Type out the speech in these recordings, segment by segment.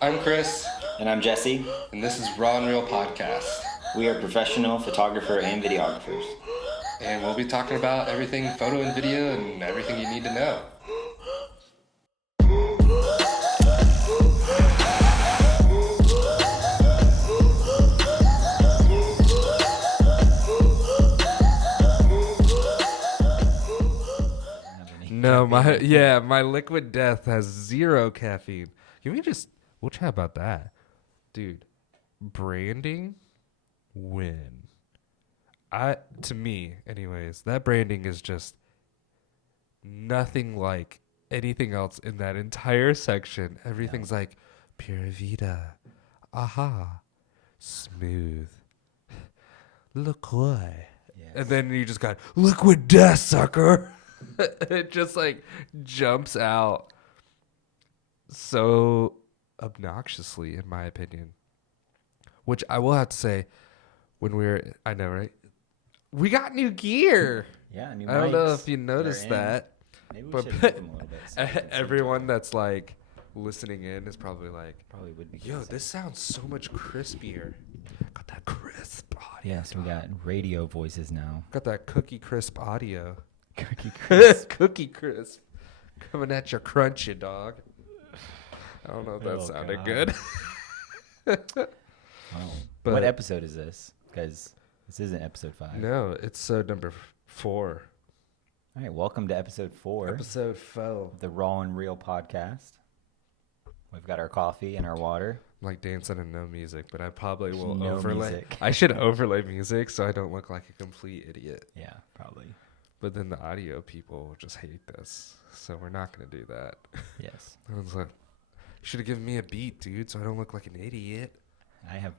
I'm Chris, And I'm Jesse. and this is Raw and Real Podcast. We are professional photographer and videographers. And we'll be talking about everything photo and video and everything you need to know. No, my Liquid Death has 0 caffeine. We'll chat about that. Dude, branding, win. To me, anyways, that branding is just nothing like anything else in that entire section. Everything's like Pura Vida, Aha, Smooth, LaCroix. Yes. And then you just got Liquid Death, sucker. It just like jumps out so obnoxiously, in my opinion. Which I will have to say, I know, right? We got new gear. Yeah, new I don't know mics. if you noticed They're in. that. Maybe we but should move them a little bit. So we can see Everyone that's like listening in is probably like, probably would be. yo, good. this sounds so much crispier. Got that crisp audio. Yes, we got radio voices now. Got that cookie crisp audio. Cookie crisp. Cookie crisp. Coming at your crunchy, dog. I don't know if that Oh, sounded God. good. Wow. But- What episode is this? Because this isn't episode 5. No, it's number 4. All right, welcome to episode 4 Episode 4. of the Raw and Real podcast. We've got our coffee and our water. I'm like dancing and no music, but I probably will No overlay. music. I should overlay music so I don't look like a complete idiot. Yeah, probably. But then the audio people will just hate this, so we're not gonna do that. Yes. I was like, you should have given me a beat, dude, so I don't look like an idiot. I have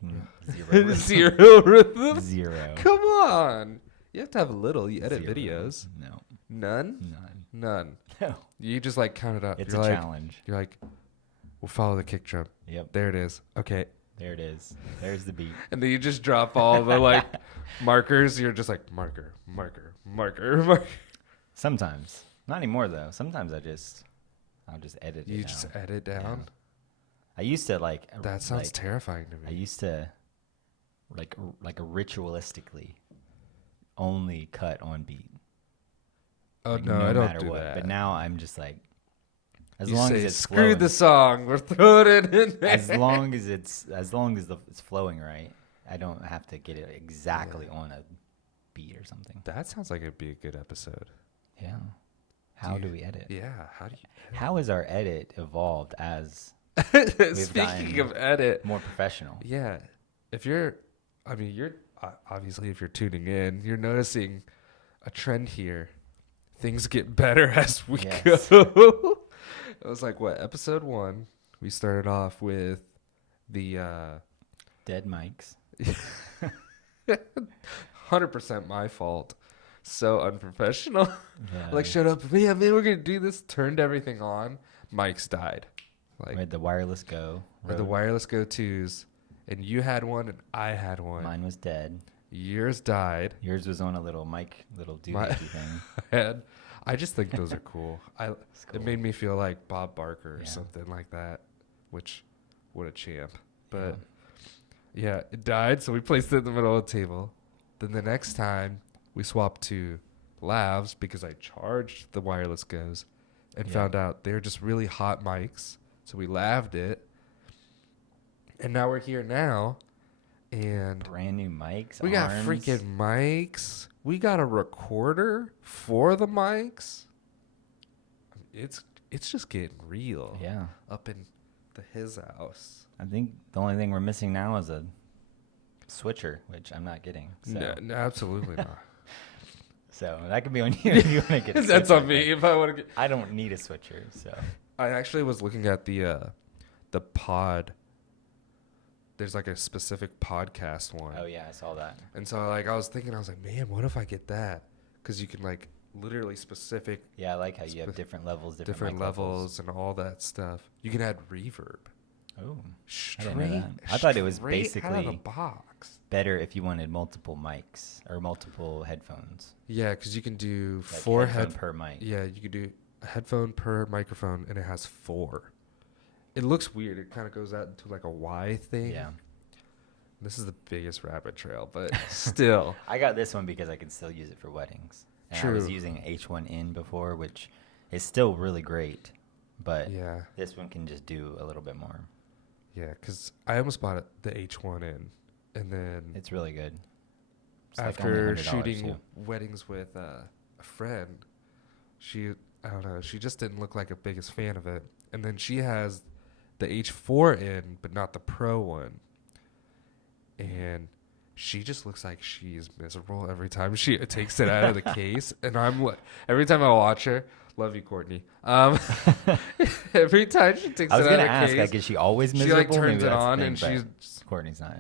zero. Zero rhythm. Zero. Come on. You have to have a little. You edit Zero. videos. No. None. None. None. No. You just like count it up. It's you're a like, challenge. You're like, we'll follow the kick drum. Yep. There it is. Okay. There it is. There's the beat. And then you just drop all the like markers. You're just like marker, marker, marker, marker. Sometimes. Not anymore though. Sometimes I'll just edit it. You out. just edit down. I used to That sounds terrifying to I me. used to like ritualistically only cut on beat. Oh Like, no, no I don't matter do what. that. But now I'm just like as you long say, as it's screw flowing, the song. We're throwing it in there. as long as it's flowing right. I don't have to get it exactly on a beat or something. That sounds like it'd be a good episode. Yeah. How do we edit? Yeah. How do you? How has our edit evolved as Speaking gotten of edit, more professional? yeah. If you're obviously if you're tuning in, you're noticing a trend here. Things get better as we Yes. go. It was like what, episode 1? We started off with the Dead mics. 100% my fault. So unprofessional. Yeah. Like showed up, yeah, man, we're gonna do this. Turned everything on. Mics died. Like We had the wireless go. with the Rode. wireless go-tos, and you had one and I had one. Mine was dead. Yours died. Yours was on a little doohickey My- thing. I just think those are cool. It's It cool. made me feel like Bob Barker or Yeah. something like that. Which, what a champ! But yeah, it died, so we placed it in the middle of the table. Then the next time we swapped to lavs because I charged the wireless goes, and Yeah. found out they're just really hot mics. So we laved it, and now we're here now, and Brand new mics. we got arms. freaking mics. We got a recorder for the mics. It's just getting real Yeah. up in his house. I think the only thing we're missing now is a switcher, which I'm not getting. So, No, absolutely not. so that could be on you if you want to get a That's switcher, on me but if I want to get. I don't need a switcher. So I actually was looking at the pod. There's like a specific podcast one. oh yeah, I saw that. And so like I was thinking, I was like, man, what if I get that? Because you can like literally specific Yeah, I like how you have different levels, different mic levels and all that stuff. You can add reverb. Oh, Straight, didn't know that. I thought it was straight out of the basically- box. better if you wanted multiple mics or multiple headphones. Yeah, because you can do Like 4 headphone per mic. Yeah, you could do a headphone per microphone, and it has 4. it looks weird. It kind of goes out into like a Y thing. Yeah. This is the biggest rabbit trail, but still. I got this one because I can still use it for weddings. And I was True. using H1N before, which is still really great, but Yeah. this one can just do a little bit more. Yeah, because I almost bought the H1N, and then It's really good. It's like only after $100 shooting too. weddings with a friend, I don't know, she just didn't look like a biggest fan of it. And then she has the H4N, but not the Pro one. And she just looks like she's miserable every time she takes it out of the case. And I'm like, every time I watch her, love you, Courtney. Every time she takes I was it out gonna of the ask, case, like, is she always she miserable? like turns Maybe it that's the on thing, and but she's Courtney's not.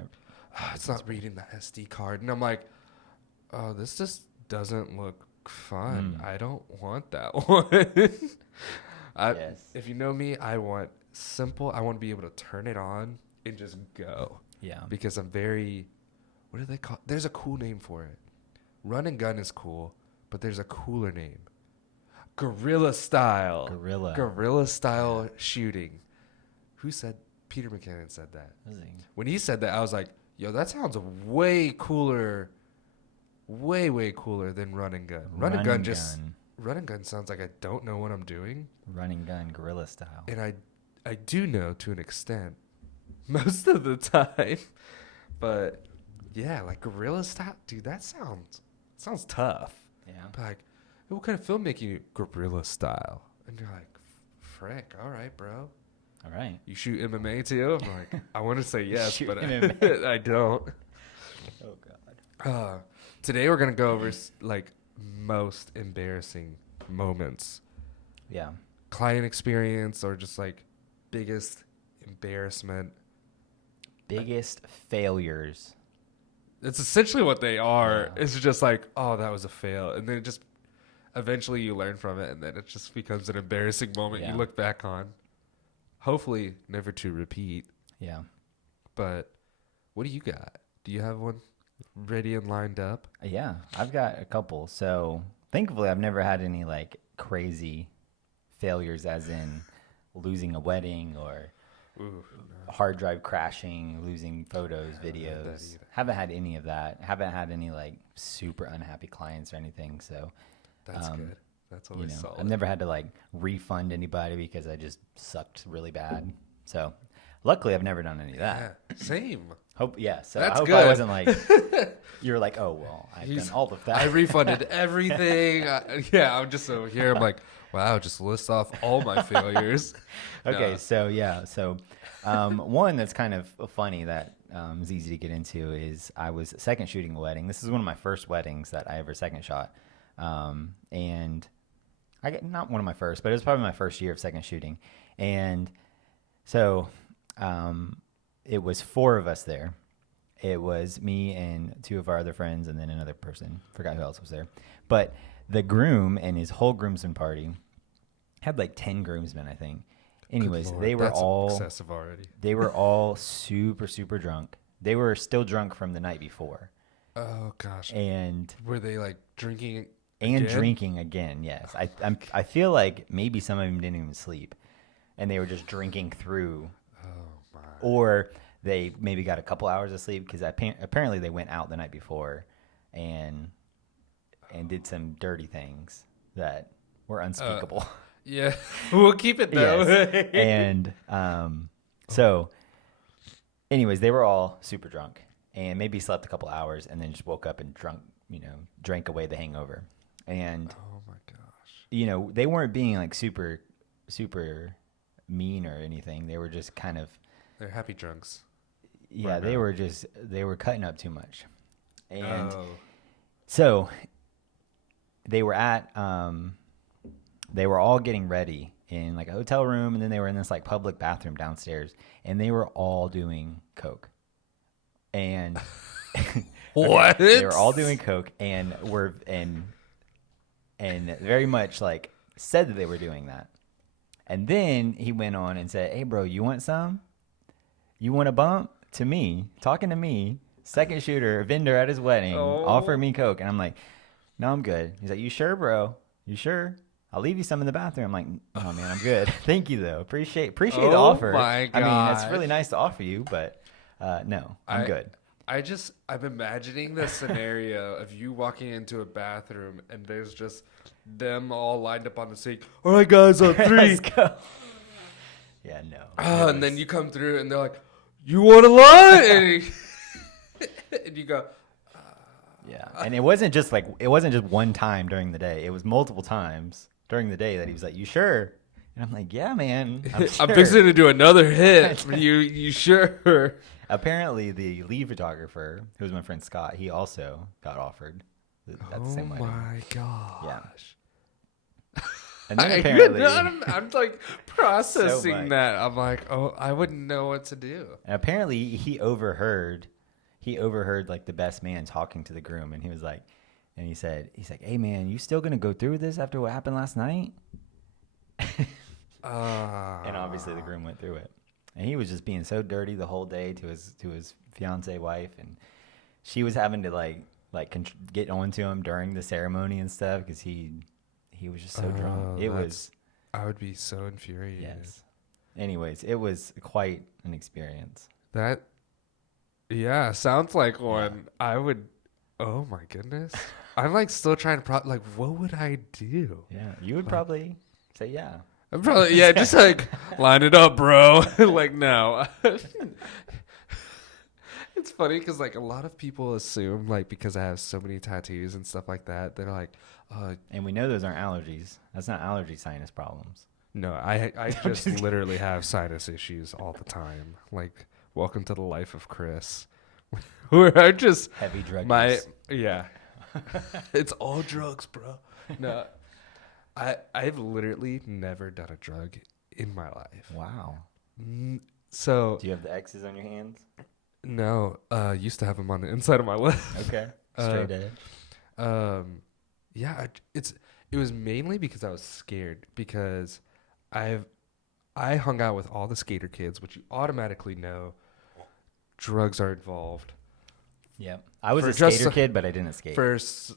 it's not reading the SD card. And I'm like, oh, this just doesn't look fun. I don't want that one. Yes. If you know me, I want simple. I want to be able to turn it on and just go. Yeah. Because I'm very, what do they call? There's a cool name for it. Run and gun is cool, but there's a cooler name. Guerrilla style. Guerrilla style shooting. Who said? Peter McKinnon said that. When he said that, I was like, yo, that sounds way cooler. Way cooler than run and gun. Run and gun sounds like I don't know what I'm doing. Run and gun, guerrilla style. And I do know to an extent most of the time. But yeah, like guerrilla style, dude, that sounds tough. Yeah. But like, what kind of filmmaking you guerrilla style? And you're like, frick, all right, bro. All right. You shoot MMA too? I'm like, I want to say yes, Shoot but MMA. I don't. Oh God. Today we're gonna go over like most embarrassing moments, Yeah. client experience, or just like biggest embarrassment. Biggest failures. It's essentially what they are. Yeah. It's just like, oh, that was a fail, and then it just eventually you learn from it, and then it just becomes an embarrassing moment Yeah. you look back on. Hopefully, never to repeat. Yeah. But what do you got? Do you have one ready and lined up? Yeah. I've got a couple. So thankfully, I've never had any like crazy failures, as in losing a wedding or Ooh, hard drive crashing, losing photos, had that videos. either. Haven't had any of that. Haven't had any like super unhappy clients or anything. So, that's good. That's you always know, solid. I've never had to like refund anybody because I just sucked really bad. So, luckily, I've never done any of that. Yeah, same. Hope, yeah. So That's I hope good. I wasn't like, you're like, oh well, I've He's- done all of that. I refunded everything. Yeah, I'm just over here. I'm like, wow, just list off all my failures. Okay, No. so yeah, one that's kind of funny that is easy to get into is I was second shooting a wedding. This is one of my first weddings that I ever second shot, and I get not one of my first, but it was probably my first year of second shooting, and so it was 4 of us there. It was me and 2 of our other friends, and then another person. Forgot who else was there, but the groom and his whole groomsmen party had like 10 groomsmen, I think. Anyways, Good Lord, they were that's all excessive already. they were all super drunk. They were still drunk from the night before, Oh gosh, and were they like drinking and again? drinking again. Yes, I feel like maybe some of them didn't even sleep, and they were just drinking through, Oh my. or they maybe got a couple hours of sleep because apparently they went out the night before, and did some dirty things that were unspeakable. Yeah, we'll keep it though. Yes. And so anyways, they were all super drunk and maybe slept a couple hours and then just woke up and drank away the hangover. And Oh my gosh. they weren't being like super mean or anything. They were just kind of They're happy drunks. yeah, Right, they right. were cutting up too much. And Oh. so they were they were all getting ready in like a hotel room, and then they were in this like public bathroom downstairs, and they were all doing coke. And What? they were all doing coke and very much like said that they were doing that. And then he went on and said, "Hey bro, you want some? You want a bump?" To me, talking to me, second shooter, vendor at his wedding, Oh. offered me coke, and I'm like, "No, I'm good." He's like, "You sure, bro? You sure?" I'll leave you some in the bathroom. I'm like, oh man, I'm good. Thank you though. Appreciate the Oh offer. my I mean, it's really gosh. nice to offer you, but no, I'm good. I'm imagining the scenario of you walking into a bathroom and there's just them all lined up on the sink. All right, guys, on 3. Let's go. Yeah, no. And then you come through and they're like, "You want a lot?" And you go, Yeah, and it wasn't just one time during the day. It was multiple times during the day that he was like, "You sure?" And I'm like, "Yeah, man. I'm "I'm sure." fixing to do another hit. You sure?" Apparently, the lead photographer, who was my friend Scott, he also got offered at the Oh same wedding. my gosh. And then apparently, I'm like processing much. that. I'm like, oh, I wouldn't know what to do. and apparently he overheard like the best man talking to the groom, and he was like, and he's like, "Hey man, you still gonna go through with this after what happened last night?" And obviously the groom went through it, and he was just being so dirty the whole day to his fiance wife, and she was having to get onto him during the ceremony and stuff because he was just so drunk. It was I would be so infuriated. yes. Anyways, it was quite an experience. That, yeah, sounds like one I would. Oh my goodness. I'm like still trying to like, what would I do? Yeah, you would probably say yeah. I'm probably just like line it up, bro. Like no. It's funny because like a lot of people assume like because I have so many tattoos and stuff like that, they're like, And we know those aren't allergies. That's not allergy sinus problems. no, I just literally have sinus issues all the time. Like, welcome to the life of Chris, where I just Heavy drug my use. yeah, it's all drugs, bro. No, I've literally never done a drug in my life. Wow. So Do you have the X's on your hands? no, used to have them on the inside of my leg. Okay. Straight edge. Yeah, it was mainly because I was scared because I hung out with all the skater kids, which you automatically know drugs are involved. Yep. I was For a just skater a- kid, but I didn't skate. First,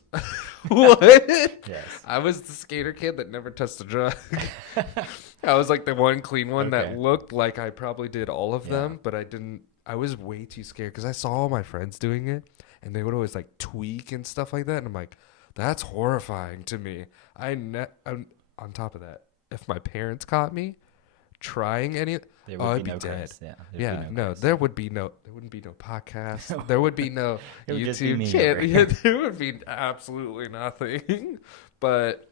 what? Yes. I was the skater kid that never touched a drug. I was like the one clean one that Okay. looked like I probably did all of Yeah. them, but I didn't. I was way too scared because I saw all my friends doing it, and they would always like tweak and stuff like that, and I'm like, that's horrifying to me. I'm on top of that. If my parents caught me trying any, There I'd would be be no dead. Chris. Yeah. there'd Yeah, be no, Chris. there wouldn't be no podcast. There would be no It would just be YouTube me channel. over Yeah, here. there would be absolutely nothing. But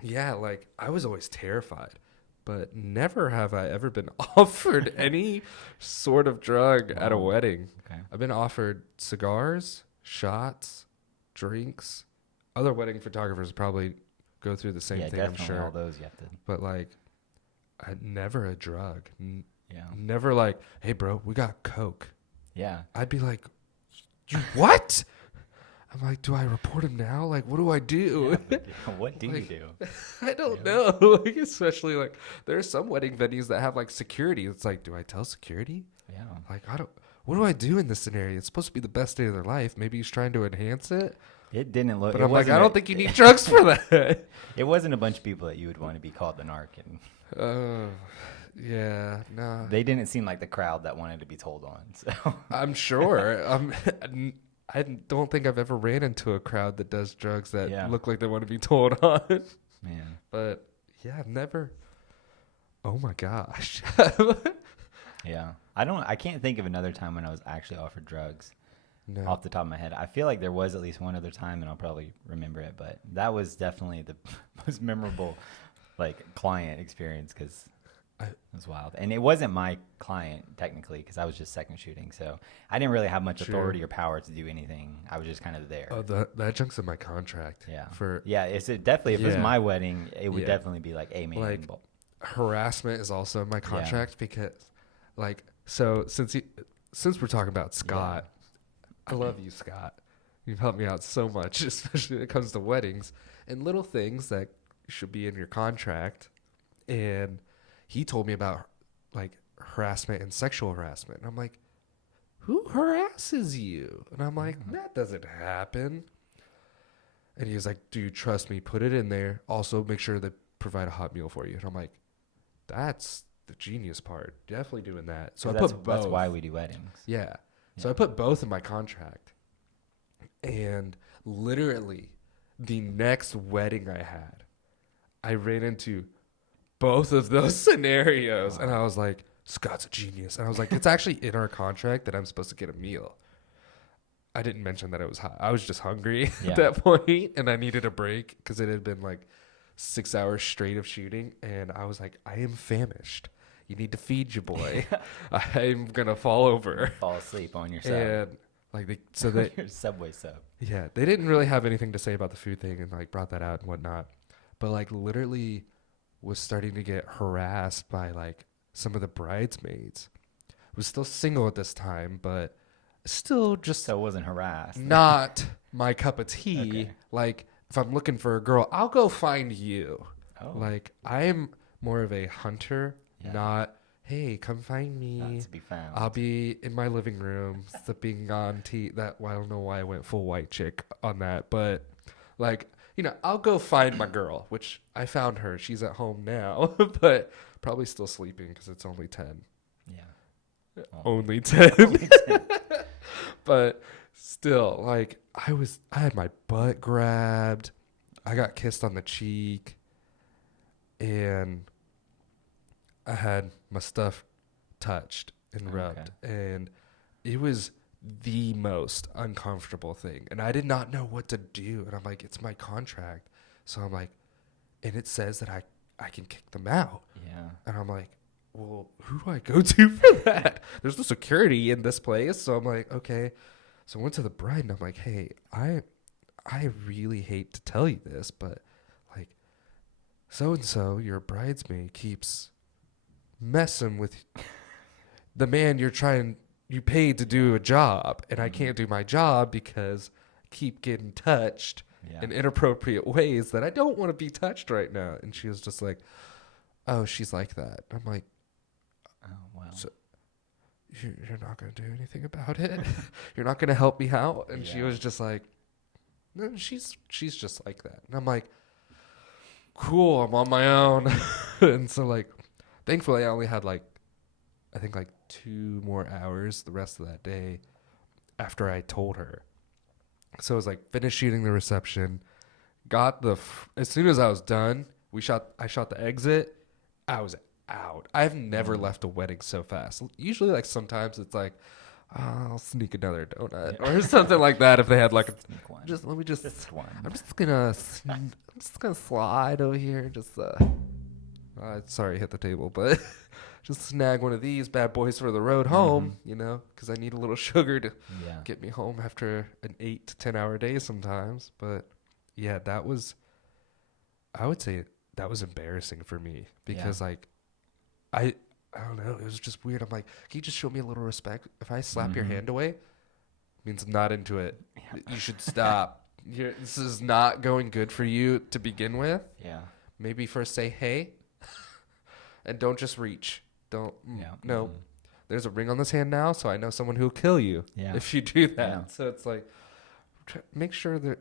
yeah, like I was always terrified. But never have I ever been offered any sort of drug at a Wow. wedding. Okay. I've been offered cigars, shots, drinks. Other wedding photographers probably go through the same Yeah, thing, I'm definitely all sure. those you have to. But like, never a drug. Yeah. Never like, hey, bro, we got Coke. Yeah. I'd be like, you what? I'm like, do I report him now? Like, what do I do? What do you Like- do? I don't know. Like, especially like, there are some wedding venues that have like security. It's like, do I tell security? Yeah. Like, what do I do in this scenario? It's supposed to be the best day of their life. Maybe he's trying to enhance it. It didn't look. But it I'm like, wasn't I a- don't think you need drugs for that. It wasn't a bunch of people that you would want to be called the narc, and Yeah, no. they didn't seem like the crowd that wanted to be told on. So I'm sure. I don't think I've ever ran into a crowd that does drugs that Yeah. look like they want to be told on. man, But yeah, never. Oh my gosh. yeah. I can't think of another time when I was actually offered drugs No. off the top of my head. I feel like there was at least one other time, and I'll probably remember it, but that was definitely the most memorable like client experience because it was wild. And it wasn't my client technically because I was just second shooting, so I didn't really have much Sure. authority or power to do anything. I was just kind of there. Oh, that junk's in my contract. Yeah. For Definitely if it was Yeah. my wedding, it would Yeah. definitely be like, hey man, Like, harassment is also in my contract because, like, so since we're talking about Scott, I love you, Scott. You've helped me out so much, especially when it comes to weddings and little things that should be in your contract. And he told me about like harassment and sexual harassment. And I'm like, who harasses you? And I'm like, that doesn't happen. And he was like, do you trust me? Put it in there. Also, make sure that provide a hot meal for you. And I'm like, that's the genius part. Definitely doing that. So I that's, put both. that's why we do weddings. Yeah. So Yeah. I put both in my contract. And literally the next wedding I had, I ran into both of those scenarios. And I was like, Scott's a genius. And I was like, it's actually in our contract that I'm supposed to get a meal. I didn't mention that it was hot. I was just hungry Yeah. at that point, and I needed a break because it had been like 6 hours straight of shooting. And I was like, I am famished. You need to feed your boy. I'm going to fall over. Fall asleep on your sub. And like they Your Subway sub. yeah, they didn't really have anything to say about the food thing and like brought that out and whatnot. But like literally was starting to get harassed by like some of the bridesmaids. Was still single at this time, but still just So it wasn't harassed. not my cup of tea. Okay. Like if I'm looking for a girl, I'll go find you. Oh. Like I'm more of a hunter, Yeah. not hey, come find me. Not to be found. I'll be in my living room sipping on tea. Well, I don't know why I went full white chick on that, but like, you know, I'll go find my girl, which I found her. She's at home now, but probably still sleeping because it's only 10. Yeah. Only 10. But still, like, I had my butt grabbed. I got kissed on the cheek. And I had my stuff touched and rubbed. And it was the most uncomfortable thing. And I did not know what to do. And I'm like, it's my contract. So I'm like, and it says that I can kick them out. Yeah. And I'm like, well, who do I go to for that? There's no security in this place. So I'm like, okay. So I went to the bride and I'm like, hey, I really hate to tell you this, but like so-and-so, your bridesmaid, keeps messing with the man you paid to do a job. And I can't do my job because I keep getting touched in inappropriate ways that I don't want to be touched right now. And she was just like, oh, she's like that. I'm like, Oh, wow. So you're not going to do anything about it? You're not going to help me out? And she Yeah. was just like, no, she's just like that. And I'm like, cool, I'm on my own. And so like, thankfully I only had like, I think like 2 more hours the rest of that day after I told her. So I was like, finished shooting the reception, got as soon as I was done, I shot the exit. I was out. I've never left a wedding so fast. Usually, like sometimes it's like, I'll sneak another donut or something like that. If they had like, Sneak one. just let me just one. I'm just gonna slide over here. Just sorry, hit the table, but just snag one of these bad boys for the road home. You know, because I need a little sugar to Yeah. get me home after an 8 to 10 hour day sometimes. But yeah, I would say that was embarrassing for me because like I don't know, it was just weird. I'm like, can you just show me a little respect? If I slap your hand away, means I'm not into it. You should stop. This is not going good for you to begin with. Yeah. Maybe first say hey and don't just reach. Don't no. There's a ring on this hand now, so I know someone who'll kill you if you do that. Yeah. So it's like, make sure that,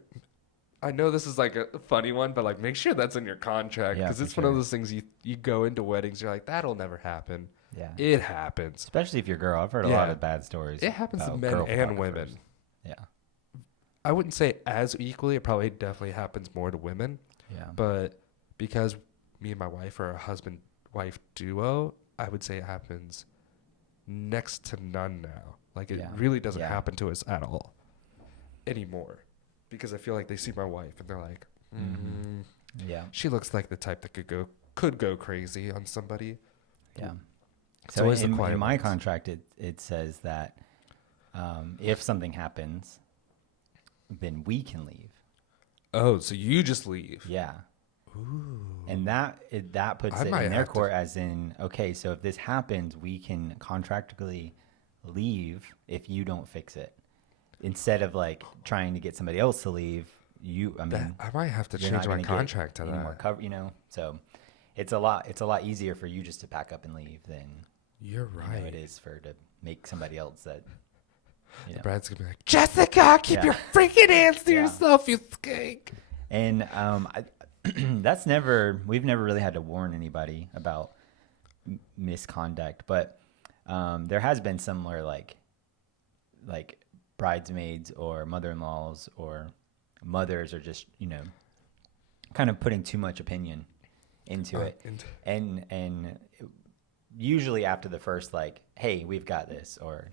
I know this is like a funny one, but like make sure that's in your contract Yeah, because for it's one of sure. those things you go into weddings, you're like, that'll never happen. Yeah. It happens. Especially if you're a girl. I've heard a lot Yeah. of bad stories. It happens to about men girl and photographers. women. Yeah. I wouldn't say as equally. It probably definitely happens more to women. Yeah. But because me and my wife are a husband-wife duo, I would say it happens next to none now. Like it Yeah. really doesn't Yeah. happen to us at all anymore. Because I feel like they see my wife and they're like, Yeah. she looks like the type that could go crazy on somebody. Yeah. It's So always the in quiet my ones. contract, it says that if something happens, then we can leave. Oh, so you just leave. Yeah. And that puts I it might in their have to- court as in, okay, so if this happens, we can contractually leave if you don't fix it. Instead of like trying to get somebody else to leave, I might have to you're change not my gonna get contract to any more that. cover, so it's a lot easier for you just to pack up and leave than You're right. it is to make somebody else that Brad's gonna be like, Jessica, keep Yeah. your freaking hands to Yeah. yourself, you skank. And we've never really had to warn anybody about misconduct, but there has been similar like bridesmaids or mother-in-laws or mothers are just, kind of putting too much opinion into it. And usually after the first, like, hey, we've got this, or,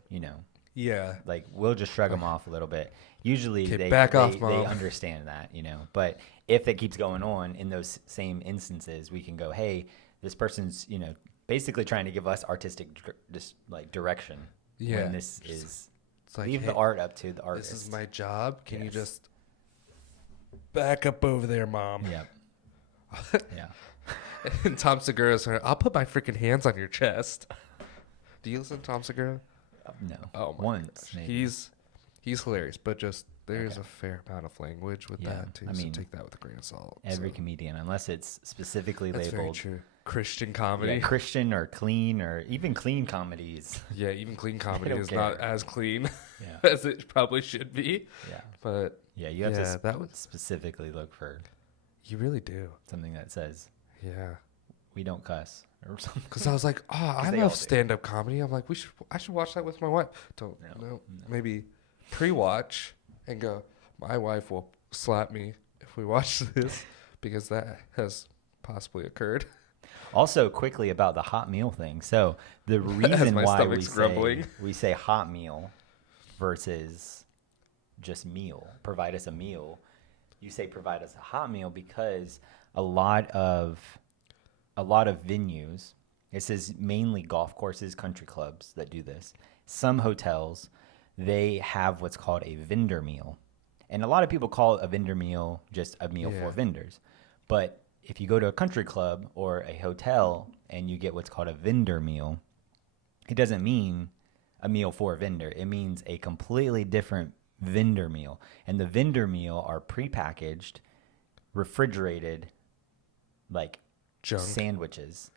Yeah. like we'll just shrug them off a little bit. Usually Okay, they back off, they Mom. understand that, but if it keeps going on in those same instances, we can go, hey, this person's, basically trying to give us artistic direction. Yeah. When this is It's like, leave hey, the art up to the artist. this is my job. Can you Yes. just back up over there, Mom? Yep. Yeah. And Tom Segura's like, I'll put my freaking hands on your chest. Do you listen to Tom Segura? No. Oh my Once gosh. maybe. He's hilarious, but just there's Okay. a fair amount of language with Yeah, that too. I mean, so take that with a grain of salt. Every so. comedian, unless it's specifically That's very labeled true. Christian comedy. yeah, Christian or clean or even clean comedies. Yeah, even clean comedy don't is not care. as clean Yeah. as it probably should be. Yeah. But Yeah, you have Yeah, to that was- specifically look for you really do. something that says Yeah. we don't cuss or something. Because I was like, I they all love do. stand-up comedy. I'm like, I should watch that with my wife. Don't no. Maybe pre-watch and go. My wife will slap me if we watch this because that has possibly occurred. Also, quickly about the hot meal thing. So the reason my why stomach's grumbling. we say hot meal versus just meal, provide us a meal. You say provide us a hot meal because a lot of venues, it says mainly golf courses, country clubs that do this. Some hotels, they have what's called a vendor meal. And a lot of people call a vendor meal just a meal Yeah. for vendors. But if you go to a country club or a hotel and you get what's called a vendor meal, it doesn't mean a meal for a vendor. It means a completely different vendor meal. And the vendor meal are prepackaged, refrigerated, like Junk. sandwiches.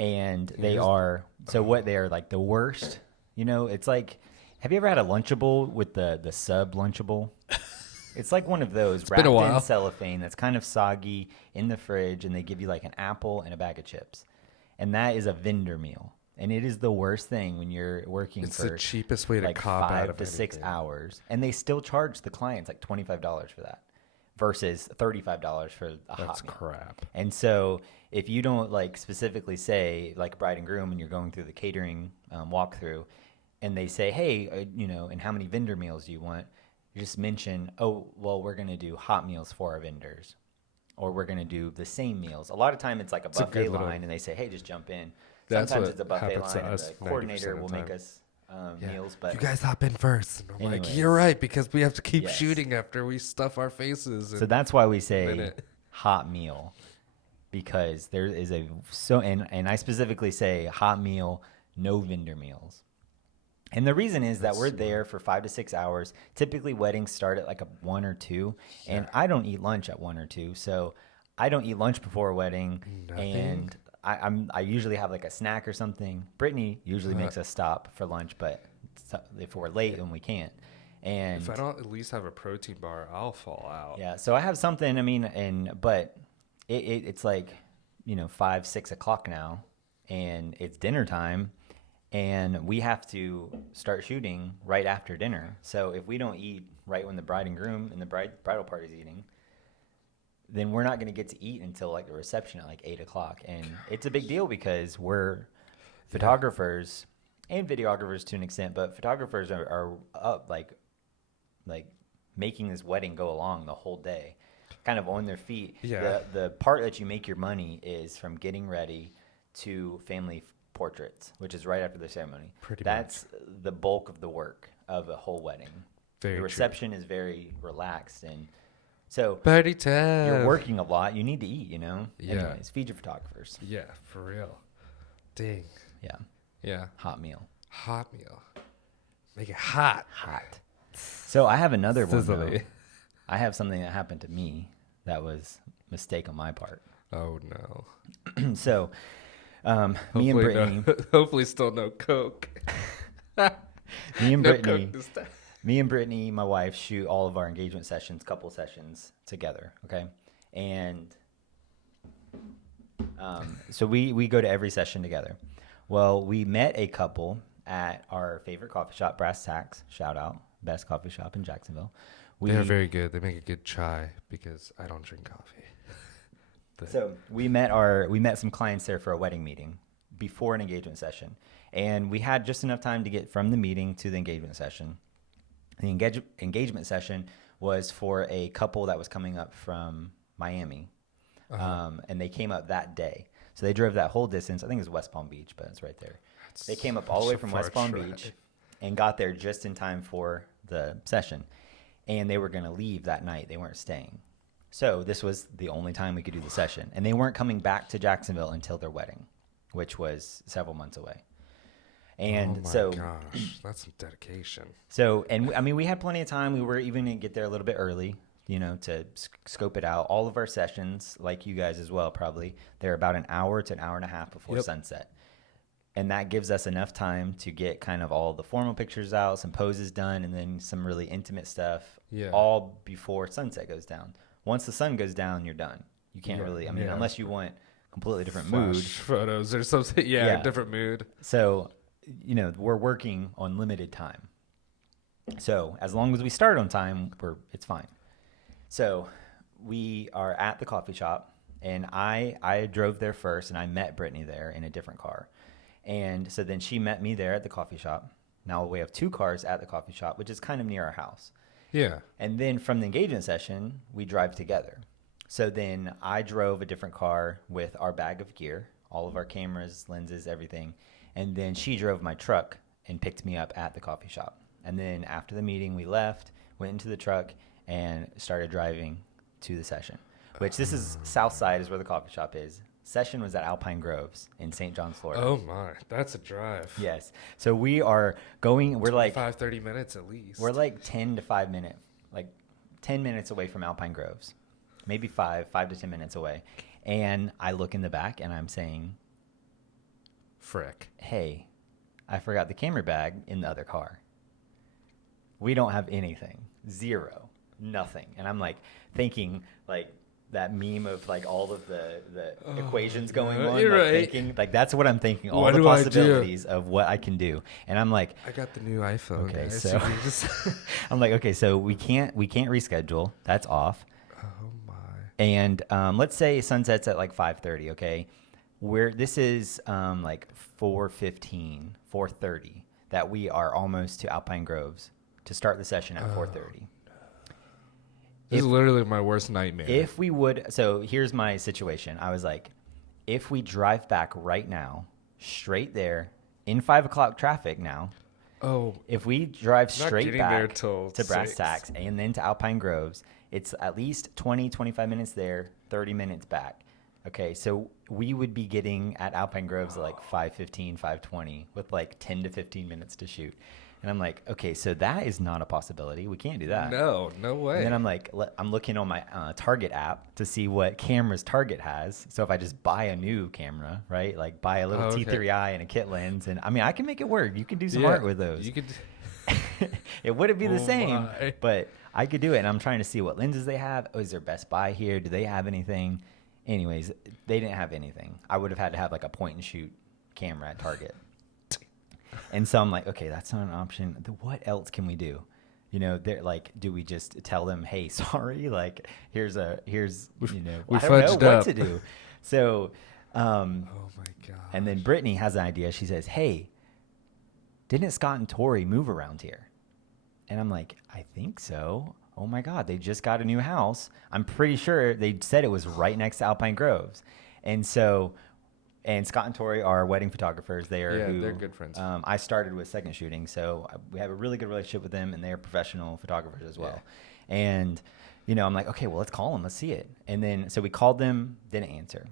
And they Here's- are, so what they are like the worst, it's like, have you ever had a Lunchable with the sub Lunchable? It's like one of those been wrapped a in while. cellophane that's kind of soggy in the fridge, and they give you like an apple and a bag of chips. And that is a vendor meal. And it is the worst thing when you're working It's for the cheapest way to like cop out 5 of to 6 anything. hours. And they still charge the clients like $25 for that versus $35 for a That's hot meal. crap. And so if you don't like specifically say like bride and groom and you're going through the catering walkthrough and they say, hey, and how many vendor meals do you want? You just mention, oh, well, we're going to do hot meals for our vendors or we're going to do the same meals. A lot of time it's like a a buffet good little- line and they say, hey, just jump in. That's Sometimes what it's a buffet happens to line and us the 90% coordinator of the will time. make us Yeah. meals. But You guys hop in first. And I'm like, Anyways. you're right, because we have to keep Yes. shooting after we stuff our faces. so that's why we say minute. hot meal because there is and I specifically say hot meal, no vendor meals. And the reason is that we're there for 5 to 6 hours. Typically weddings start at like 1 or 2 and I don't eat lunch at 1 or 2. So I don't eat lunch before a wedding Nothing? and I usually have like a snack or something. Brittany usually makes us stop for lunch, but if we're late then we can't. And if I don't at least have a protein bar, I'll fall out. yeah, so I have something. I mean, but it's like 5, 6 o'clock now, and it's dinner time, and we have to start shooting right after dinner. So if we don't eat right when the bride and groom and the bridal party's eating, then we're not going to get to eat until like the reception at like 8 o'clock, and it's a big deal because we're photographers and videographers to an extent, but photographers are up like making this wedding go along the whole day, kind of on their feet. Yeah. The part that you make your money is from getting ready to family portraits, which is right after the ceremony. Pretty That's the bulk of the work of a whole wedding. Very the true. reception is very relaxed, and so Party time. you're working a lot. You need to eat, Yeah. Anyways, feed your photographers. Yeah, for real. Dang. Yeah. Yeah. Hot meal. Hot meal. Make it hot. Hot. So I have another one. though. Sizzly. I have something that happened to me that was a mistake on my part. Oh no. So, me and Hopefully Brittany, hopefully still no Coke. me and No Brittany, Coke this time. me and Brittany, my wife, shoot all of our engagement sessions, couple sessions together. Okay, And so we go to every session together. Well, we met a couple at our favorite coffee shop, Brass Tacks. Shout out, best coffee shop in Jacksonville. They're very good. They make a good chai because I don't drink coffee. So we met some clients there for a wedding meeting before an engagement session, and we had just enough time to get from the meeting to the engagement session. The engagement session was for a couple that was coming up from Miami, and they came up that day. So they drove that whole distance. I think it was West Palm Beach, but it's right there. They came up all the way from West Palm Beach and got there just in time for the session. And they were going to leave that night. They weren't staying. So this was the only time we could do the session. And they weren't coming back to Jacksonville until their wedding, which was several months away. And gosh, that's some dedication. So, and I mean, we had plenty of time. We were even going to get there a little bit early, to scope it out. All of our sessions, like you guys as well, probably, they're about an hour to an hour and a half before sunset. And that gives us enough time to get kind of all the formal pictures out, some poses done, and then some really intimate stuff, all before sunset goes down. Once the sun goes down, you're done. You can't really, unless you want completely different mood. Photos or something. Different mood. So, we're working on limited time. So as long as we start on time, it's fine. So we are at the coffee shop, and I drove there first, and I met Brittany there in a different car. And so then she met me there at the coffee shop. Now we have 2 cars at the coffee shop, which is kind of near our house. Yeah. And then from the engagement session, we drive together. So then I drove a different car with our bag of gear, all of our cameras, lenses, everything. And then she drove my truck and picked me up at the coffee shop. And then after the meeting, we left, went into the truck, and started driving to the session, which this is South Side is where the coffee shop is. Session was at Alpine Groves in St. John's, Florida. Oh my, that's a drive. Yes. So we are going, we're like 30 minutes at least. We're like 10 minutes away from Alpine Groves. Maybe 5 to 10 minutes away. And I look in the back and I'm saying, frick. Hey, I forgot the camera bag in the other car. We don't have anything. 0. Nothing. And I'm like thinking like that meme of like all of the equations going on. You're like right. Thinking, like that's what I'm thinking. All What the do I do? possibilities of what I can do. And I'm like, I got the new iPhone. okay, guys. so you just I'm like, okay, so we can't reschedule. That's off. oh my. And let's say sunsets at like 5:30. Okay, where this is like 4:15, 4:30 that we are almost to Alpine Groves to start the session at 4:30. This is literally my worst nightmare. If we would, so here's my situation. I was like, if we drive back right now, straight there, in 5 o'clock traffic now, if we drive straight back to Brass Tacks and then to Alpine Groves, it's at least 25 minutes there, 30 minutes back. Okay, so we would be getting at Alpine Groves at like 5:15, 5:20 with like 10 to 15 minutes to shoot. And I'm like, okay, so that is not a possibility. We can't do that. No way. And then I'm like, I'm looking on my Target app to see what cameras Target has. So if I just buy a new camera, right, like buy a little T3i and a kit lens, and I mean, I can make it work. You can do some art with those. You could. It wouldn't be the same, my. but I could do it. And I'm trying to see what lenses they have. Oh, is there Best Buy here? Do they have anything? Anyways, they didn't have anything. I would have had to have like a point and shoot camera at Target. And so I'm like, okay, that's not an option. What else can we do? They're like, do we just tell them, hey, sorry, like I don't know what to do. So, oh my god. And then Brittany has an idea. She says, hey, didn't Scott and Tori move around here? And I'm like, I think so. Oh my God, they just got a new house. I'm pretty sure they said it was right next to Alpine Groves. And so, and Scott and Tori are wedding photographers. They're good friends. I started with second shooting, so we have a really good relationship with them, and they're professional photographers as well. Yeah. And, I'm like, okay, well, let's call them. Let's see it. And then, so we called them, didn't answer.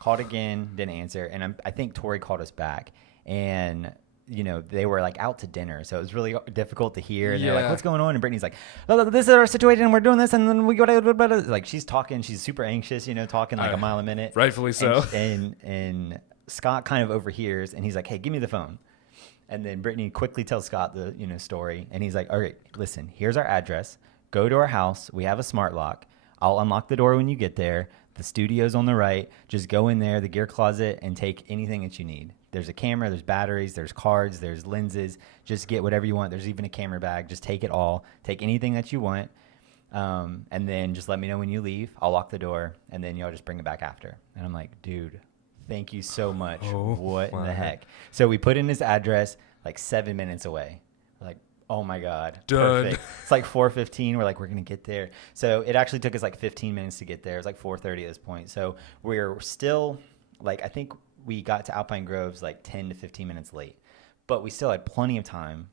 Called again, didn't answer. And I think Tori called us back. And they were like out to dinner, so it was really difficult to hear. And they're like, "What's going on?" And Brittany's like, "Oh, this is our situation. We're doing this, and then we go to like." She's talking. She's super anxious, talking like a mile a minute. Rightfully so. And Scott kind of overhears, and he's like, "Hey, give me the phone." And then Brittany quickly tells Scott the story, and he's like, "All right, listen. Here's our address. Go to our house. We have a smart lock. I'll unlock the door when you get there. The studio's on the right. Just go in there, the gear closet, and take anything that you need. There's a camera, there's batteries, there's cards, there's lenses. Just get whatever you want. There's even a camera bag. Just take it all. Take anything that you want. And then just let me know when you leave. I'll lock the door, and then y'all just bring it back after. And I'm like, dude, thank you so much. Oh, what in my. the heck? So we put in his address like 7 minutes away. Like, oh my God. Done. Perfect. It's like 4:15. We're like, we're going to get there. So it actually took us like 15 minutes to get there. It was like 4:30 at this point. So we're still like, I think we got to Alpine Groves like 10 to 15 minutes late, but we still had plenty of time.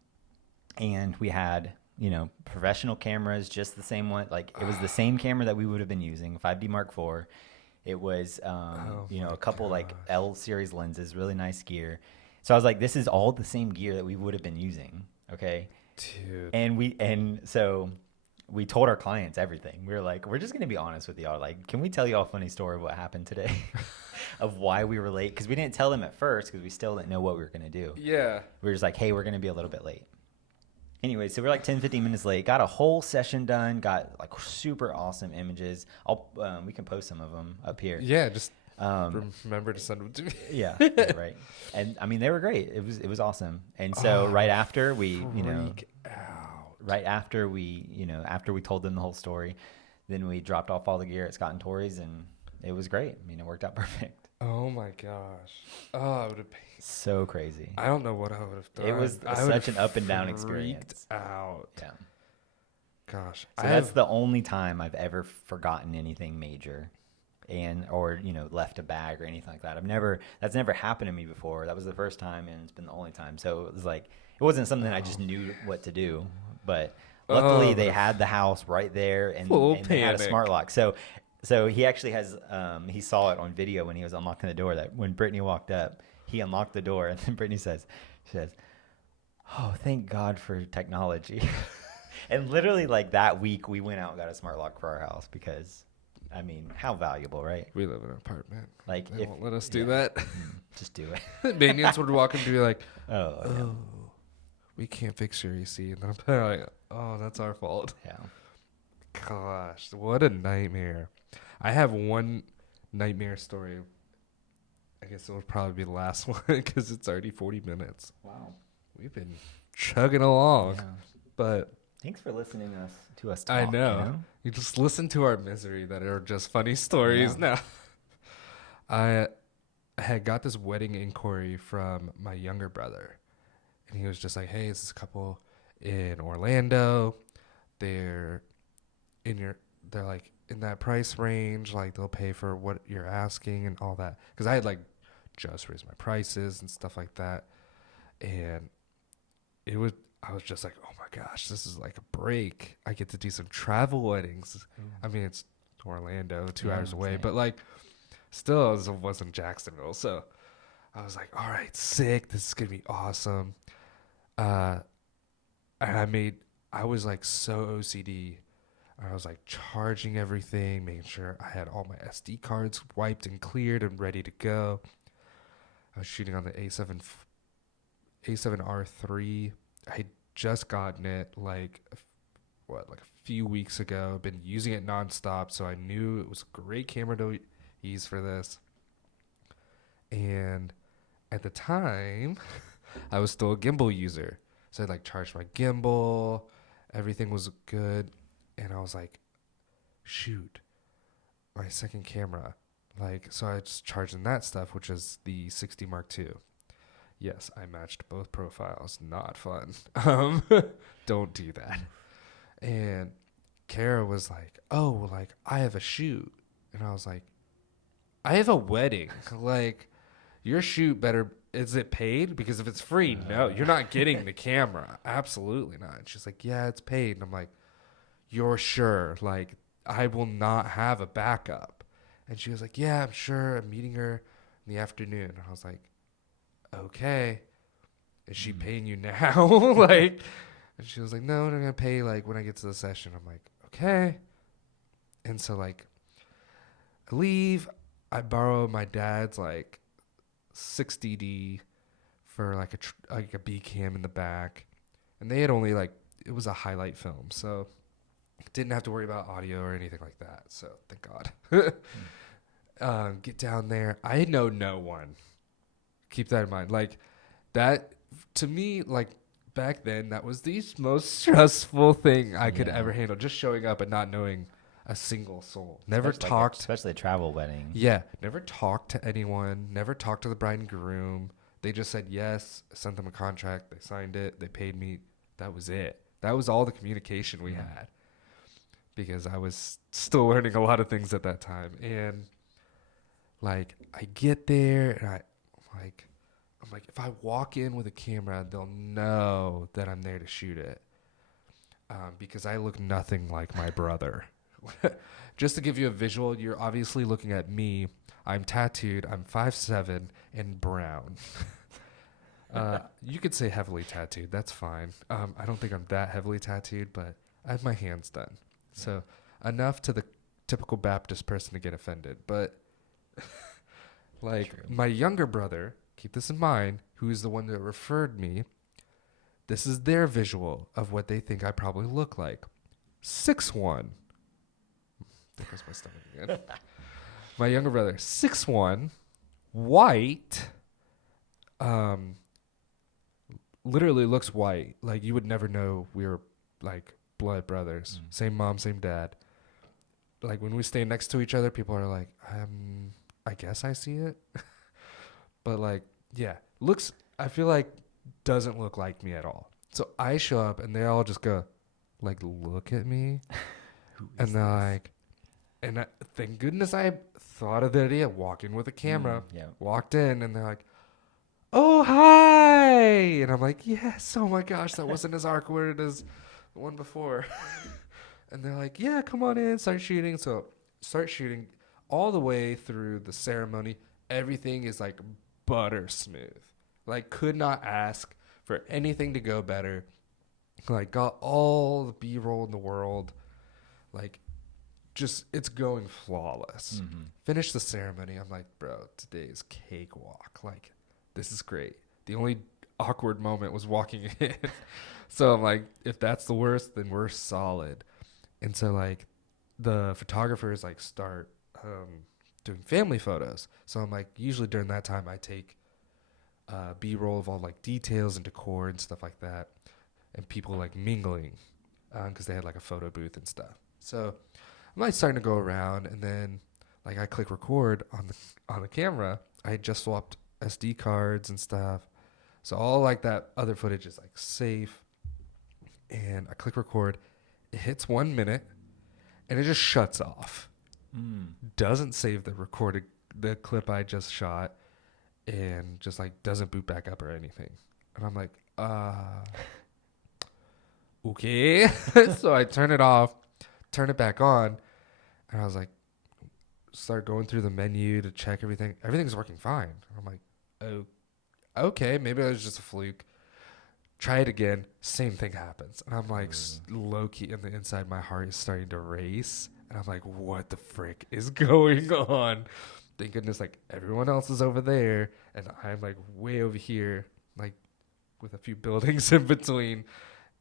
And we had, you know, professional cameras, just the same one. Like it was the same camera that we would have been using, 5D Mark IV. It was, you know, a couple like L series lenses, really nice gear. So I was like, this is all the same gear that we would have been using. Okay. Dude. And so we told our clients everything. We were like, we're just going to be honest with y'all. Like, can we tell y'all a funny story of what happened today of why we were late? Cause we didn't tell them at first cause we still didn't know what we were going to do. Yeah. We were just like, hey, we're going to be a little bit late. Anyway, so we're like 10, 15 minutes late. Got a whole session done. Got like super awesome images. We can post some of them up here. Yeah. Just remember to send them to me. Yeah, right. And I mean, they were great. It was awesome. And so right after we, you know, Freak out. right after we, you know, after we told them the whole story, then we dropped off all the gear at Scott and Tori's, and it was great. I mean, it worked out perfect. Oh my gosh. Oh, I would have. So crazy. I don't know what I would have done. It was I such would've an up and down freaked experience. Out. Yeah. Gosh. So that's the only time I've ever forgotten anything major, or you know, left a bag or anything like that. That's never happened to me before. That was the first time, and it's been the only time. So it was like it wasn't something I just knew what to do. But luckily, they had the house right there, and they had a smart lock. So he actually has he saw it on video when he was unlocking the door. That when Brittany walked up, he unlocked the door, and then Brittany says, "Oh, thank God for technology." And literally, like that week, we went out and got a smart lock for our house because, I mean, how valuable, right? We live in an apartment. Like, They if, won't let us do yeah, that. Just do it. Minions would walk in and be like, Oh, yeah. "Oh, we can't fix your AC," and then I'm like, "Oh, that's our fault." Yeah. Gosh, what a nightmare! I have one nightmare story. I guess it will probably be the last one because it's already 40 minutes. Wow. We've been chugging along, Yeah. but Thanks for listening to us talk. I know. You know? You just listen to our misery that are just funny stories now. I had got this wedding inquiry from my younger brother, and he was just like, "Hey, it's this couple in Orlando. They're like in that price range. Like they'll pay for what you're asking and all that." Because I had like just raised my prices and stuff like that, and I was just like, "Oh my gosh, this is like a break. I get to do some travel weddings." I mean, it's Orlando, 2 hours away, insane. but like still it wasn't Jacksonville. So I was like, all right, sick. This is going to be awesome. And I was like so OCD. I was like charging everything, making sure I had all my SD cards wiped and cleared and ready to go. I was shooting on the A7R3. I had just gotten it like a few weeks ago. Been using it nonstop, so I knew it was a great camera to use for this. And at the time, I was still a gimbal user, so I like charged my gimbal. Everything was good, and I was like, shoot, my second camera. Like, so I just charged in that stuff, which is the 60 Mark II. Yes, I matched both profiles. Not fun. Don't do that. And Kara was like, "Oh, well, like I have a shoot," and I was like, "I have a wedding. Like, your shoot better. Is it paid? Because if it's free, no, you're not getting the camera. Absolutely not." And she's like, "Yeah, it's paid." And I'm like, "You're sure? Like, I will not have a backup." And she was like, "Yeah, I'm sure. I'm meeting her in the afternoon." And I was like, "Okay, is she paying you now?" Like, and she was like, "No, I'm gonna pay like when I get to the session." I'm like, "Okay." And so like, I leave. I borrow my dad's like 60D for like a B cam in the back, and they had only like it was a highlight film, so Didn't have to worry about audio or anything like that. So thank God. Get down there. I know no one. Keep that in mind. Like that to me, like back then, that was the most stressful thing I could Yeah. ever handle. Just showing up and not knowing a single soul. Never Especially talked. especially a travel wedding. Yeah, never talked to anyone. Never talked to the bride and groom. They just said yes. Sent them a contract. They signed it. They paid me. That was it. That was all the communication we had. Because I was still learning a lot of things at that time, and like I get there and I'm like, if I walk in with a camera, they'll know that I'm there to shoot it, because I look nothing like my brother. Just to give you a visual, you're obviously looking at me. I'm tattooed. I'm 5'7" and brown. You could say heavily tattooed. That's fine. I don't think I'm that heavily tattooed, but I have my hands done. So enough to the typical Baptist person to get offended. But like True. my younger brother, keep this in mind, who is the one that referred me, this is their visual of what they think I probably look like. 6'1". There goes my stomach again. My younger brother, 6'1", white, literally looks white. Like you would never know we were like blood brothers. Same mom, same dad. Like when we stand next to each other, people are like, I guess I see it. But like, yeah, looks, I feel like doesn't look like me at all. So I show up and they all just go like, look at me. And they're like, and thank goodness I thought of the idea, walk in with a camera, Yeah. walked in and they're like, oh, hi. And I'm like, yes, oh my gosh, that wasn't as awkward as the one before. And they're like, yeah, come on in, start shooting. So start shooting all the way through the ceremony. Everything is like butter smooth. Like could not ask for anything to go better. Like got all the B-roll in the world. Like just, it's going flawless. Finished the ceremony. I'm like, bro, today is cakewalk. Like this is great. The only awkward moment was walking in. So I'm like, if that's the worst, then we're solid. And so like the photographers like start doing family photos. So I'm like, usually during that time I take B-roll of all like details and decor and stuff like that, and people like mingling because they had like a photo booth and stuff. So I'm like starting to go around, and then like I click record on the camera. I had just swapped SD cards and stuff, so all like that other footage is like safe. And I click record. It hits 1 minute, and it just shuts off. Doesn't save the clip I just shot, and just like doesn't boot back up or anything. And I'm like, okay. So I turn it off, turn it back on, and I was like, start going through the menu to check everything. Everything's working fine. I'm like, oh, okay, maybe it was just a fluke. Try it again. Same thing happens. And I'm like, low key, and the inside my heart is starting to race. And I'm like, what the frick is going on? Thank goodness, like everyone else is over there, and I'm like way over here, like with a few buildings in between.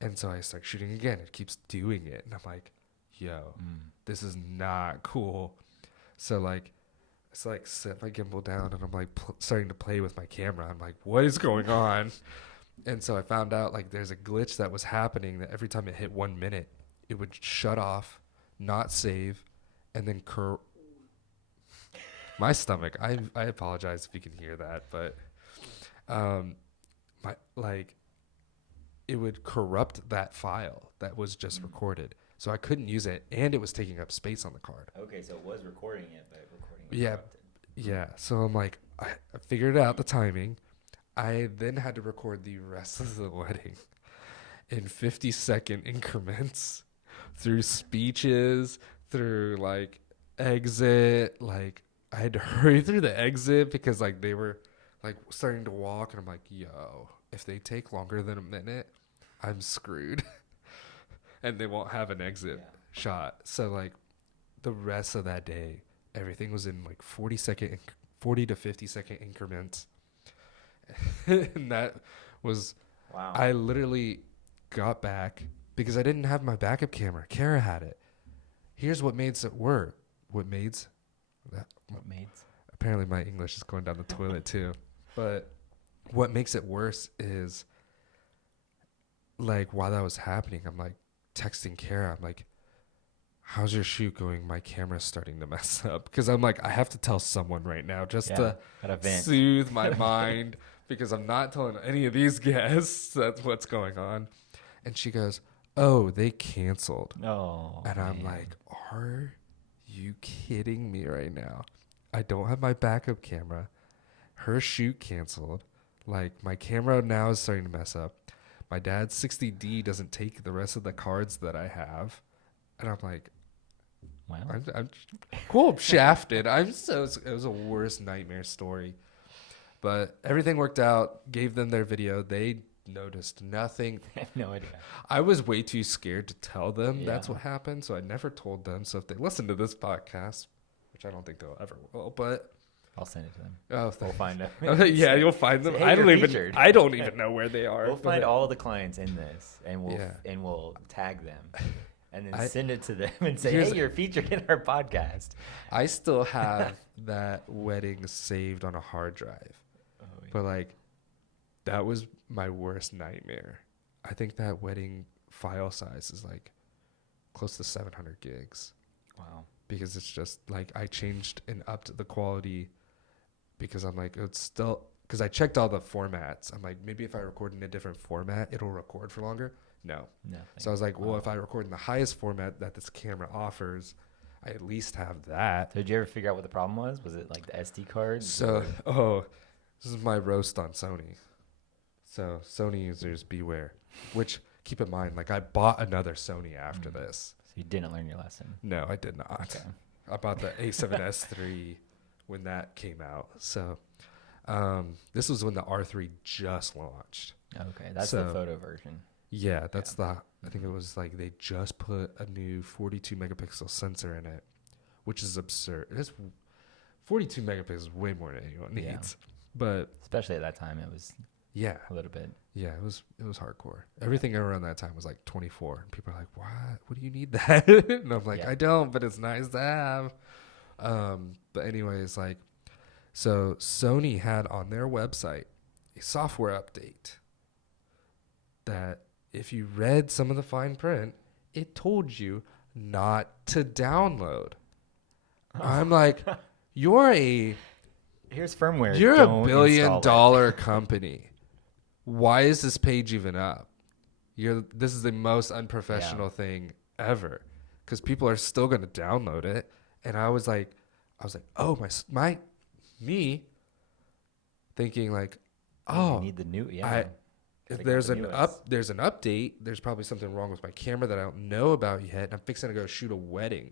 And so I start shooting again. It keeps doing it, and I'm like, yo, this is not cool. So like, it's like set my gimbal down, and I'm like starting to play with my camera. I'm like, what is going on? And so I found out like there's a glitch that was happening, that every time it hit 1 minute, it would shut off, not save, and then my stomach. I apologize if you can hear that, but my like it would corrupt that file that was just recorded, so I couldn't use it, and it was taking up space on the card. Okay, so it was recording it, but recording Yeah. corrupted. Yeah, so I'm like, I figured out the timing. I then had to record the rest of the wedding in 50-second increments through speeches, through like exit. Like I had to hurry through the exit because like they were like starting to walk, and I'm like, yo, if they take longer than a minute, I'm screwed. And they won't have an exit shot. So like the rest of that day, everything was in like 40 to 50-second increments. And that was, Wow. I literally got back, because I didn't have my backup camera. Kara had it. Here's what made it work. What made? What maids? Apparently my English is going down the toilet too. But what makes it worse is, like, while that was happening, I'm like texting Kara. I'm like, how's your shoot going? My camera's starting to mess up. Because I'm like, I have to tell someone right now just to gotta vent. soothe my mind, because I'm not telling any of these guests that's what's going on. And she goes, oh, they canceled. Oh, And I'm man. like, are you kidding me right now? I don't have my backup camera. Her shoot canceled. Like, my camera now is starting to mess up. My dad's 60D doesn't take the rest of the cards that I have. And I'm like, Wow. I'm cool. I'm shafted. It was a worst nightmare story. But everything worked out. Gave them their video. They noticed nothing. I have no idea. I was way too scared to tell them that's Yeah. what happened, so I never told them. So if they listen to this podcast, which I don't think they'll ever will, but I'll send it to them. oh, We'll find them. yeah, you'll find them. Hey, I don't you're even. featured. I don't even know where they are. We'll find but- all the clients in this, and we'll Yeah. tag them, and then I- send it to them and say, Here's- "Hey, you're featured in our podcast." I still have that wedding saved on a hard drive, Oh, yeah. but like, that was my worst nightmare. I think that wedding file size is like close to 700 gigs. Wow. Because it's just like I changed and upped the quality, because I'm like, it's still, because I checked all the formats. I'm like, maybe if I record in a different format, it'll record for longer. No. Nothing. So I was like, well, Wow. if I record in the highest format that this camera offers, I at least have that. So did you ever figure out what the problem was? Was it like the SD cards? So, oh, this is my roast on Sony. So Sony users beware, which keep in mind, like I bought another Sony after this. So you didn't learn your lesson. No, I did not. Okay. I bought the A7S III when that came out. So this was when the R3 just launched. Okay, that's the So- photo version. Yeah, that's the, I think it was like they just put a new 42 megapixel sensor in it, which is absurd. It's 42 megapixels is way more than anyone Yeah. needs. But Especially at that time, it was yeah, a little bit. yeah, it was hardcore. Everything around that time was like 24, and people are like, "What? What do you need that?" And I'm like, Yeah. "I don't, but it's nice to have." But anyways, like, so Sony had on their website a software update that, if you read some of the fine print, it told you not to download. I'm like, you're a Here's firmware. you're a Don't $1 install billion company. Why is this page even up? This is the most unprofessional thing ever, because people are still going to download it. And I was like, oh, me thinking like, it. oh, You need the new. Yeah. if Gotta get there's the an newest. there's an update, there's probably something wrong with my camera that I don't know about yet. And I'm fixing to go shoot a wedding.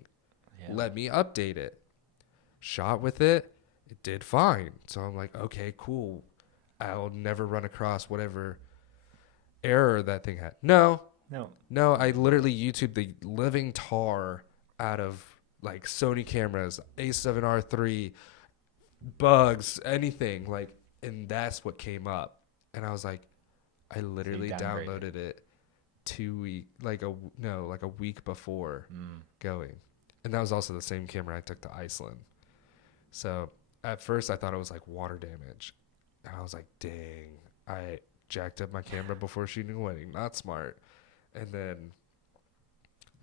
Yeah. Let me update it. Shot with it. It did fine. So I'm like, okay, cool. I'll never run across whatever error that thing had. No, I literally YouTubed the living tar out of like Sony cameras, A7R III, bugs, anything like, and that's what came up. And I was like, I literally downgraded. downloaded it 2 week, like a week before going. And that was also the same camera I took to Iceland. So at first I thought it was like water damage. And I was like, dang, I jacked up my camera before shooting a wedding. Not smart. And then,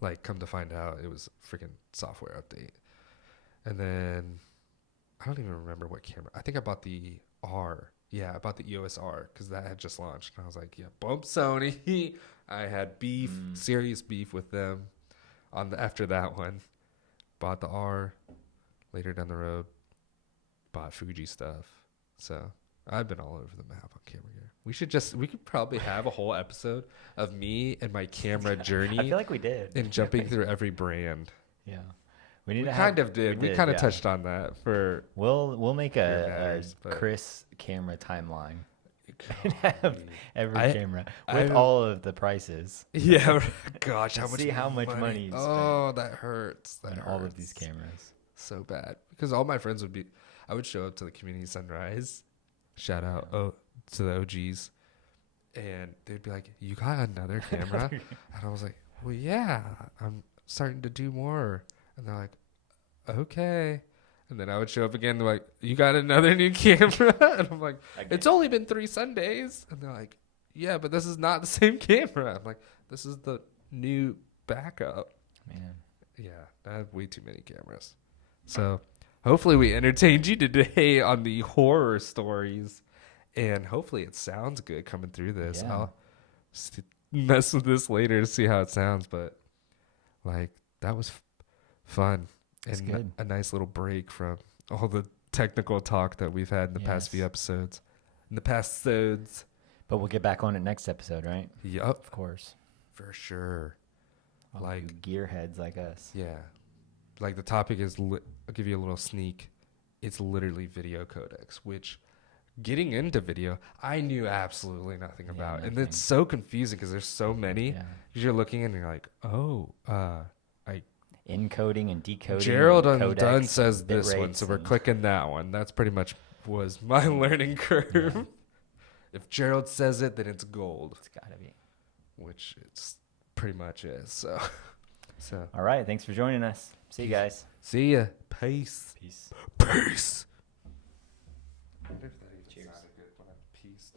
like, come to find out, it was a freaking software update. And then, I don't even remember what camera. I think I bought the R. Yeah, I bought the EOS R because that had just launched. And I was like, yeah, bump Sony. I had beef, serious beef with them after that one. Bought the R. Later down the road, bought Fuji stuff. So I've been all over the map on camera gear. We could probably have a whole episode of me and my camera journey I feel like we did. and jumping through every brand. Yeah. We need We to kind have, of did. We did, kind of yeah. touched on that for We'll make Your a matters, but- Chris camera timeline. And have every I- camera I- with all of the prices yeah. Gosh, how And much? see how much money you spent Oh, that hurts. That on all of these hurts cameras. so bad because all my friends would be. I would show up to the community sunrise. Shout out to the OGs, and they'd be like, "You got another camera?" And I was like, "Well, yeah, I'm starting to do more." And they're like, "Okay." And then I would show up again. They're like, "You got another new camera?" And I'm like, "It's only been 3 Sundays." And they're like, "Yeah, but this is not the same camera." I'm like, "This is the new backup." Man. Yeah, I have way too many cameras. So hopefully we entertained you today on the horror stories. And hopefully it sounds good coming through this. Yeah. I'll mess with this later to see how it sounds. But, like, that was fun. That's And good. a nice little break from all the technical talk that we've had in the past few Yes. episodes. In the past episodes. But we'll get back on it next episode, right? Yup, Of course. for sure. All Like- you gearheads like us. Yeah. Like the topic is, I'll give you a little sneak. It's literally video codecs, which getting into video, I knew absolutely nothing Yeah, about. And nothing. it's so confusing because there's so many. Yeah. Because you're looking and you're like, oh, Encoding and decoding. Gerald and Undone codecs says and this bit one, rates so we're and- clicking that one. That's pretty much was my learning curve. Yeah. If Gerald says it, then it's gold, It's got to be. which it's pretty much is. So, All right. Thanks for joining us. See you guys. see ya. Peace. Peace. Peace. I wonder if that even Cheers. sounded good when I pieced.